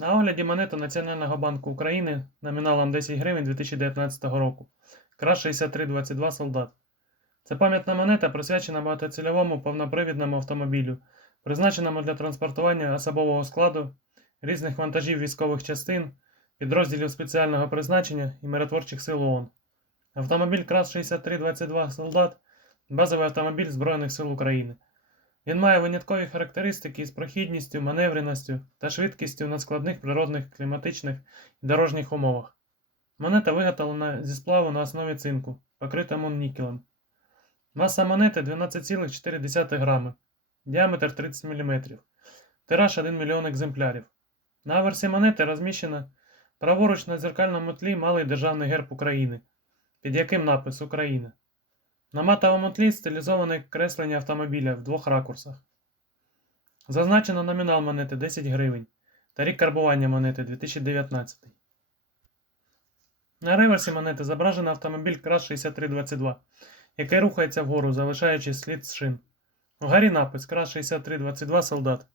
На огляді монета Національного банку України номіналом 10 гривень 2019 року. Крас 6322 солдат. Це пам'ятна монета присвячена багатоцільовому повнопривідному автомобілю, призначеному для транспортування особового складу, різних вантажів військових частин, підрозділів спеціального призначення і миротворчих сил ООН. Автомобіль Крас 6322 солдат базовий автомобіль Збройних сил України. Він має виняткові характеристики з прохідністю, маневреністю та швидкістю на складних природних, кліматичних і дорожніх умовах. Монета виготовлена зі сплаву на основі цинку, покритому нікелем. Маса монети 12,4 грами, діаметр 30 мм, тираж 1 мільйон екземплярів. На аверсі монети розміщено праворуч на дзеркальному тлі малий державний герб України, під яким напис Україна. На матовому тлі стилізоване креслення автомобіля в двох ракурсах. Зазначено номінал монети 10 гривень та рік карбування монети 2019. На реверсі монети зображено автомобіль Крас 6322, який рухається вгору, залишаючи слід з шин. Вгорі напис Крас 6322 солдат.